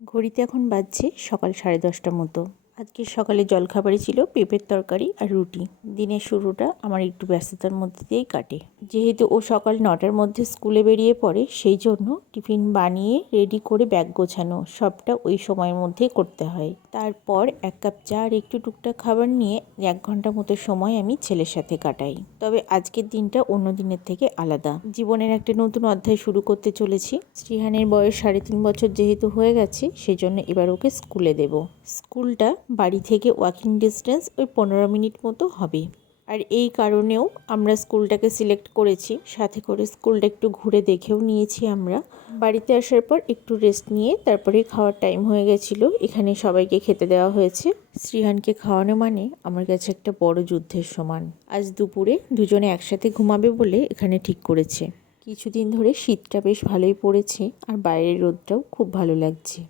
ঘড়িতে এখন বাজছে সকাল 10:30টার মতো। আজকে সকালে জলখাবারে ছিল পেঁপের তরকারি আর রুটি। দিনের শুরুটা আমার একটু ব্যস্ততার মধ্যে দিয়েই কাটে। যেহেতু ও সকাল 9টার মধ্যে স্কুলে বেরিয়ে পড়ে, সেই জন্য টিফিন বানিয়ে রেডি করে ব্যাগ গোছানো সবটা ওই সময়ের মধ্যে করতে হয়। তারপর 1 কাপ চা আর একটু টুকটাক খাবার নিয়ে 1 ঘন্টা মতো সময় আমি ছেলের সাথে কাটাই। তবে আজকের দিনটা অন্য দিনের থেকে আলাদা। জীবনের একটা নতুন অধ্যায় শুরু করতে চলেছি। শ্রীহানের বয়স 3.5 বছর যেহেতু হয়ে গেছে, সেজন্য এবার ওকে স্কুলে দেব। স্কুলটা বাড়ি থেকে ওয়াকিং ডিস্টেন্স ওই 15 মিনিট মতো হবে। আর এই কারণেও আমরা স্কুলটাকে সিলেক্ট করেছি। সাথে করে স্কুলটা একটু ঘুরে দেখেও নিয়েছি আমরা। বাড়িতে আসার পর একটু রেস্ট নিয়ে তারপরে খাওয়ার টাইম হয়ে গেছিলো। এখানে সবাইকে খেতে দেওয়া হয়েছে। শ্রীহানকে খাওয়ানো মানে আমার কাছে একটা বড় যুদ্ধের সমান। আজ দুপুরে দুজনে একসাথে ঘুমাবে বলে এখানে ঠিক করেছে। কিছুদিন ধরে শীতটা বেশ ভালোই পড়েছে আর বাইরের রোদটাও খুব ভালো লাগছে।